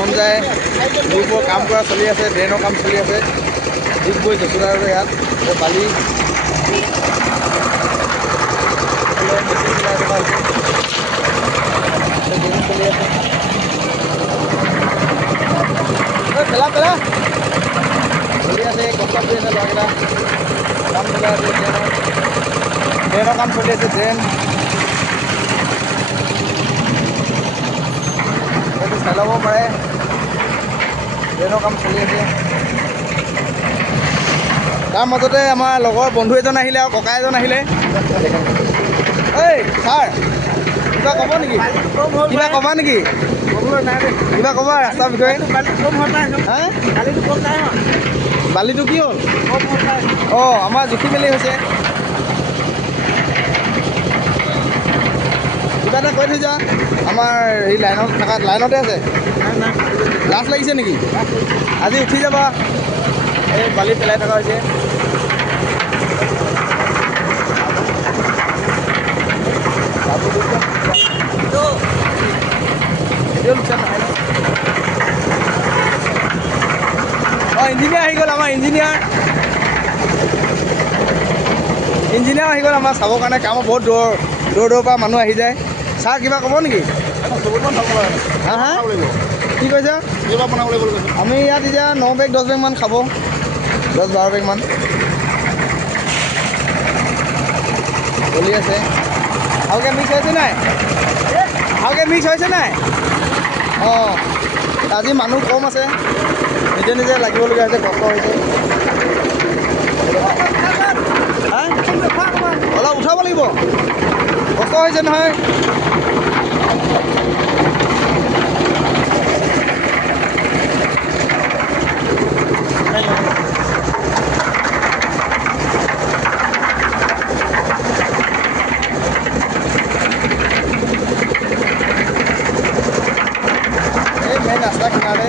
মন যায় গ্ৰুপৰ কাম কৰা চলি আছে, ড্ৰেইনৰ কাম চলি আছে ডিগবৈ যশোদাৰ ইয়াত বালি চলি আছে পেলা পেলা চলি আছে কষ্ট কৰি আছে ল'ৰাকেইটা কাম চলাই আছে ড্ৰেইনৰ কাম চলি আছে ড্ৰেইন এইটো চাই ল'ব পাৰে ড্ৰেইনৰ কাম চলি আছে তাৰ মাজতে আমাৰ লগৰ বন্ধু এজন আহিলে আৰু ককা এজন আহিলে ঐ ছাৰ কিবা ক'ব নেকি কিবা ক'বা নেকি কিবা ক'বা ৰাস্তাৰ বিষয়ে বালিটো কি হ'ল অঁ আমাৰ জুখি মেলি হৈছে কিবা এটা কৈ থৈ যা আমাৰ এই লাইনত থকা লাইনতে আছে লাজ লাগিছে নেকি আজি উঠি যাবা এই বালি পেলাই থকা হৈছে অঁ ইঞ্জিনিয়াৰ আহি গ'ল আমাৰ ইঞ্জিনিয়াৰ আহি গ'ল আমাৰ চাবৰ কাৰণে কামৰ বহুত দূৰৰ পৰা মানুহ আহি যায় ছাৰ কিবা ক'ব নেকি হা হা কি কৈছা আমি ইয়াত এতিয়া 9 বেগ 10 বেগমান খাব 10-12 বেগমান চলি আছে ভালকৈ মিক্স হৈছে নাই ভালকৈ মিক্স হৈছে নাই অঁ আজি মানুহ কম আছে নিজে নিজে লাগিবলগীয়া হৈছে কষ্ট হৈছে অলপ উঠাব লাগিব কষ্ট হৈছে নহয় এই মেইন ৰাস্তা কিনাৰে